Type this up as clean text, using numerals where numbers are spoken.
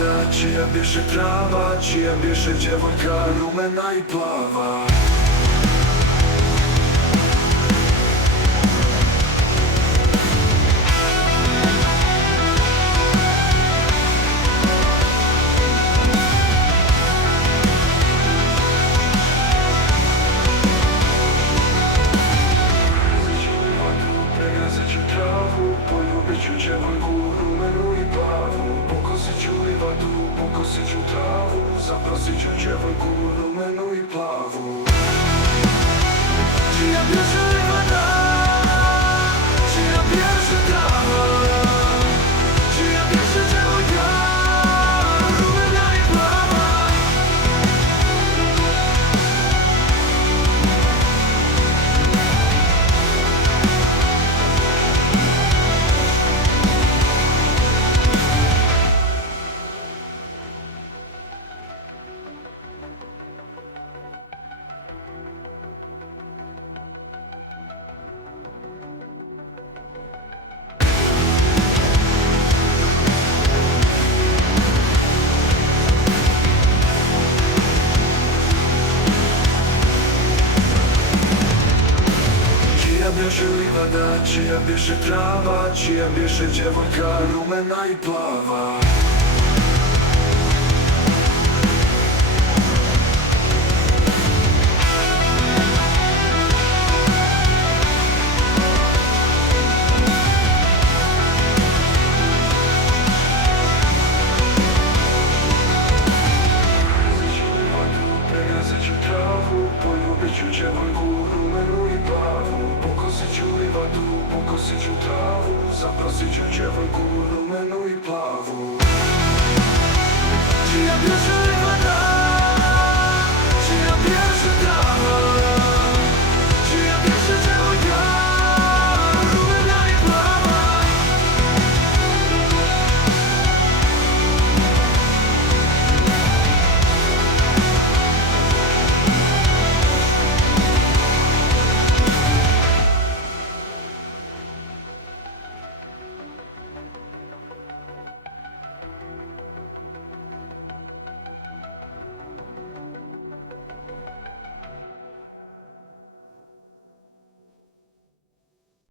livada, čija bješe trava, čija bješe djevojka rumena i plava. Poljubit ću djevojku rumenu i plavu, pokosit ću livadu, pokosit ću travu, zaprosit ću djevojku rumenu i plavu. Čija bješe livada, čija bješe trava, čija bješe djevojka rumena i plava. Čija bješe livada, čija bješe trava, čija bješe djevojka rumena i plava. Pregazit ću travu, poljubit ću djevojku rumenu i plavu, pokosit ću livadu, pokosit ću travu, zaprosit ću djevojku rumenu i plavu. Čija bješe